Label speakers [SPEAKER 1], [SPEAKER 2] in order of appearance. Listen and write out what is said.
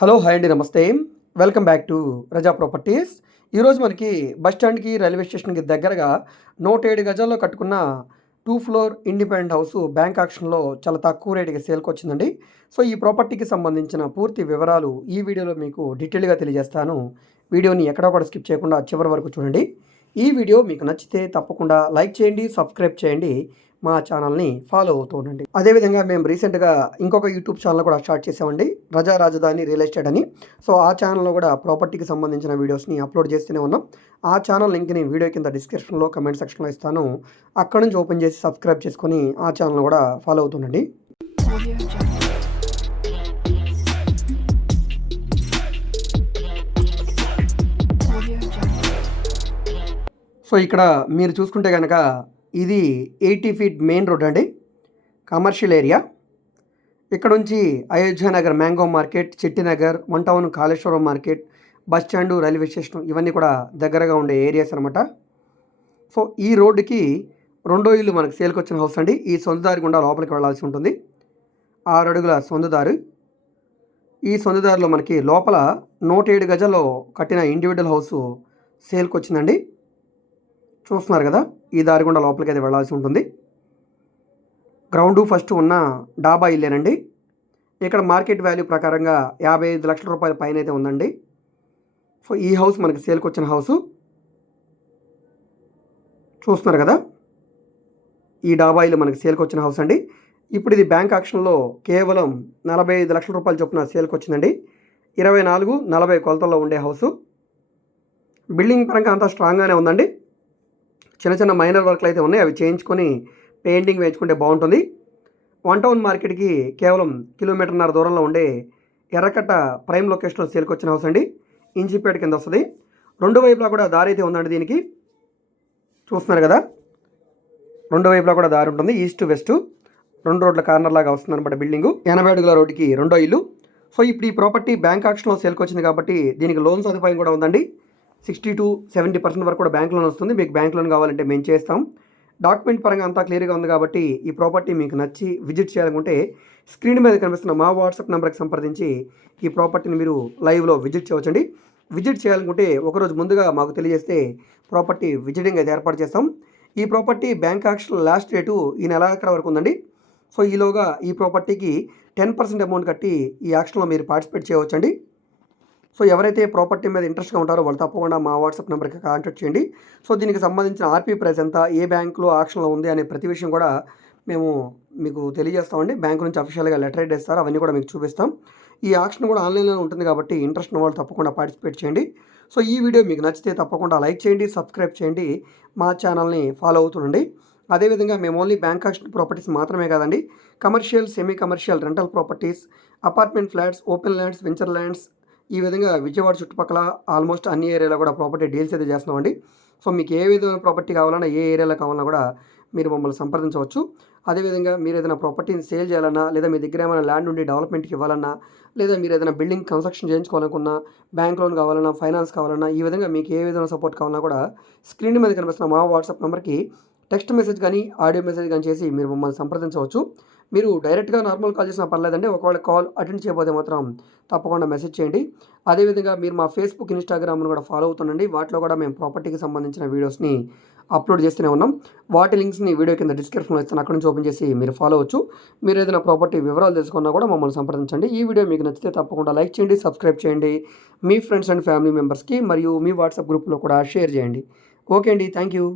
[SPEAKER 1] Hello hi అండి నమస్తే. Welcome back to Raza properties. ఈరోజు మనకి బస్ స్టాండ్కి రైల్వే స్టేషన్కి దగ్గరగా నూట ఏడు గజాల్లో కట్టుకున్న two floor independent house bank ఆక్షన్లో చాలా తక్కువ రేటుకి సేల్కి వచ్చిందండి. సో ఈ ప్రాపర్టీకి సంబంధించిన పూర్తి వివరాలు ఈ వీడియోలో మీకు డీటెయిల్గా తెలియజేస్తాను. వీడియోని ఎక్కడా కూడా స్కిప్ చేయకుండా చివరి వరకు చూడండి. ఈ వీడియో మీకు నచ్చితే తప్పకుండా లైక్ చేయండి సబ్స్క్రైబ్ చేయండి. మా ఛానల్ని ఫాలో అవుతూ ఉండండి. అదేవిధంగా మేము రీసెంట్గా ఇంకొక యూట్యూబ్ ఛానల్ కూడా స్టార్ట్ చేసామండి. ప్రజా రాజధాని రియల్ ఎస్టేట్ అని. సో ఆ ఛానల్లో కూడా ప్రాపర్టీకి సంబంధించిన వీడియోస్ని అప్లోడ్ చేస్తూనే ఉన్నాం. ఆ ఛానల్ లింక్ని వీడియో కింద డిస్క్రిప్షన్లో కమెంట్ సెక్షన్లో ఇస్తాను. అక్కడ నుంచి ఓపెన్ చేసి సబ్స్క్రైబ్ చేసుకొని ఆ ఛానల్ కూడా ఫాలో అవుతుండండి సో ఇక్కడ మీరు చూసుకుంటే కనుక ఇది ఎయిటీ ఫీట్ మెయిన్ రోడ్ అండి. Commercial area. ఇక్కడ నుంచి Ayodhya Nagar mango market Chittinagar one town Kaleswaram market bus stand railway station ఇవన్నీ కూడా దగ్గరగా ఉండే ఏరియాస్ అనమాట సో ఈ రోడ్డుకి రెండో ఇల్లు మనకు సేల్కి వచ్చిన హౌస్ అండి. ఈ సొంతదారి గుండా లోపలికి వెళ్ళాల్సి ఉంటుంది. ఆరు అడుగుల సొంతదారు ఈ సొంతదారిలో మనకి లోపల నూట ఏడు గజాల్లో కట్టిన ఇండివిజువల్ హౌస్ సేల్కి వచ్చిందండి. చూస్తున్నారు కదా ఈ దారి గుండా లోపలికి అయితే వెళ్ళాల్సి ఉంటుంది. గ్రౌండ్ ఫస్ట్ ఉన్న డాబా ఇల్లేనండి. ఇక్కడ మార్కెట్ వాల్యూ ప్రకారంగా యాభై ఐదు లక్షల రూపాయల పైన అయితే ఉందండి. సో ఈ హౌస్ మనకి సేల్కి వచ్చిన హౌసు. చూస్తున్నారు కదా ఈ డాబా ఇల్లు మనకి సేల్కి వచ్చిన హౌస్ అండి. ఇప్పుడు ఇది బ్యాంక్ ఆక్షన్లో కేవలం నలభై ఐదు లక్షల రూపాయలు చొప్పున సేల్కి వచ్చిందండి. ఇరవై నాలుగు నలభై కొలతల్లో ఉండే హౌసు. బిల్డింగ్ పరంగా అంతా స్ట్రాంగ్గానే ఉందండి. చిన్న చిన్న మైనర్ వర్క్లు అయితే ఉన్నాయి. అవి చేయించుకొని పెయింటింగ్ వేయించుకుంటే బాగుంటుంది. వన్ టౌన్ మార్కెట్కి కేవలం కిలోమీటర్న్నర దూరంలో ఉండే ఎర్రకట్ట ప్రైమ్ లొకేషన్లో సేల్కి వచ్చిన హౌస్ అండి. ఇంజిపేట కింద వస్తుంది. రెండు వైపులా కూడా దారి అయితే ఉందండి దీనికి. చూస్తున్నారు కదా? రెండు వైపులా కూడా దారి ఉంటుంది. East west. రెండు రోడ్ల కార్నర్ లాగా వస్తుంది అనమాట బిల్డింగు. ఎనభై అడుగుల రోడ్డుకి రెండో ఇల్లు. సో ఇప్పుడు ఈ ప్రాపర్టీ బ్యాంక్ ఆక్షన్లో సేల్కి వచ్చింది కాబట్టి దీనికి లోన్ సదుపాయం కూడా ఉందండి. సిక్స్టీ టు సెవెంటీ పర్సెంట్ వరకు కూడా బ్యాంక్ లోన్ వస్తుంది. మీకు బ్యాంక్ లోన్ కావాలంటే మేము చేస్తాం. డాక్యుమెంట్ పరంగా అంతా క్లియర్గా ఉంది కాబట్టి ఈ ప్రాపర్టీ మీకు నచ్చి విజిట్ చేయాలనుకుంటే స్క్రీన్ మీద కనిపిస్తున్న మా వాట్సాప్ నెంబర్కి సంప్రదించి ఈ ప్రాపర్టీని మీరు లైవ్లో విజిట్ చేయవచ్చండి. విజిట్ చేయాలనుకుంటే ఒకరోజు ముందుగా మాకు తెలియజేస్తే ప్రాపర్టీ విజిటింగ్ అయితే ఏర్పాటు చేస్తాం. ఈ property bank action last date ఈ నెలాఖరు వరకు ఉందండి. సో ఈలోగా ఈ ప్రాపర్టీకి టెన్ పర్సెంట్ అమౌంట్ కట్టి ఈ యాక్షన్లో మీరు పార్టిసిపేట్ చేయవచ్చండి. సో ఎవరైతే ప్రాపర్టీ మీద ఇంట్రెస్ట్గా ఉంటారో వాళ్ళు తప్పకుండా మా వాట్సాప్ నెంబర్కి కాంటాక్ట్ చేయండి. సో దీనికి సంబంధించిన ఆర్పీ ప్రైస్ ఎంత ఏ బ్యాంకులో ఆక్షన్లో ఉంది అనే ప్రతి విషయం కూడా మేము మీకు తెలియజేస్తామండి. బ్యాంకు నుంచి అఫీషియల్గా లెటర్ హెడ్ ఇస్తారు అవన్నీ కూడా మీకు చూపిస్తాం. ఈ ఆక్షన్ కూడా ఆన్లైన్లో ఉంటుంది కాబట్టి ఇంట్రెస్ట్ ఉన్న వాళ్ళు తప్పకుండా పార్టిసిపేట్ చేయండి. సో ఈ వీడియో మీకు నచ్చితే తప్పకుండా లైక్ చేయండి సబ్స్క్రైబ్ చేయండి మా ఛానల్ని ఫాలో అవుతుండండి అదేవిధంగా మేము ఓన్లీ బ్యాంక్ ఆక్షన్ ప్రాపర్టీస్ మాత్రమే కాదండి commercial semi commercial rental properties apartment flats open lands venture lands ఈ విధంగా విజయవాడ చుట్టుపక్కల ఆల్మోస్ట్ అన్ని ఏరియాలో కూడా ప్రాపర్టీ డీల్స్ అయితే చేస్తున్నామండి. సో మీకు ఏ విధమైన ప్రాపర్టీ కావాలన్నా ఏ ఏరియాలో కావాలన్నా కూడా మీరు మమ్మల్ని సంప్రదించవచ్చు. అదేవిధంగా మీరు ఏదైనా ప్రాపర్టీని సేల్ చేయాలన్నా లేదా మీ దగ్గర ఏమైనా ల్యాండ్ ఉండి డెవలప్మెంట్కి ఇవ్వాలన్నా లేదా మీరు ఏదైనా బిల్డింగ్ కన్స్ట్రక్షన్ చేయించుకోవాలనుకున్నా బ్యాంక్ లోన్ కావాలన్నా ఫైనాన్స్ కావాలన్నా ఈ విధంగా మీకు ఏ విధమైన సపోర్ట్ కావాలన్నా కూడా స్క్రీన్ మీద కనిపిస్తున్న మా వాట్సాప్ నెంబర్కి టెక్స్ట్ మెసేజ్ కానీ ఆడియో మెసేజ్ కానీ చేసి మీరు మమ్మల్ని సంప్రదించవచ్చు. మీరు డైరెక్ట్గా నార్మల్ కాల్ చేసినా పర్లేదండి ఒకవేళ కాల్ అటెండ్ చేయకపోతే మాత్రం తప్పకుండా మెసేజ్ చేయండి. అదేవిధంగా మీరు మా ఫేస్బుక్ ఇన్స్టాగ్రామ్ను కూడా ఫాలో అవుతుండండి. వాటిలో కూడా మేము ప్రాపర్టీకి సంబంధించిన వీడియోస్ని అప్లోడ్ చేస్తూనే ఉన్నాం. వాటి లింక్స్ని వీడియో కింద డిస్క్రిప్షన్లో ఇస్తాను. అక్కడ నుంచి ఓపెన్ చేసి మీరు ఫాలో అవచ్చు మీరు ఏదైనా ప్రాపర్టీ వివరాలు తెలుసుకున్నా కూడా మమ్మల్ని సంప్రదించండి. ఈ వీడియో మీకు నచ్చితే తప్పకుండా లైక్ చేయండి సబ్స్క్రైబ్ చేయండి. మీ ఫ్రెండ్స్ అండ్ ఫ్యామిలీ మెంబర్స్కి మరియు మీ వాట్సాప్ గ్రూప్లో కూడా షేర్ చేయండి. ఓకే అండి థ్యాంక్ యూ.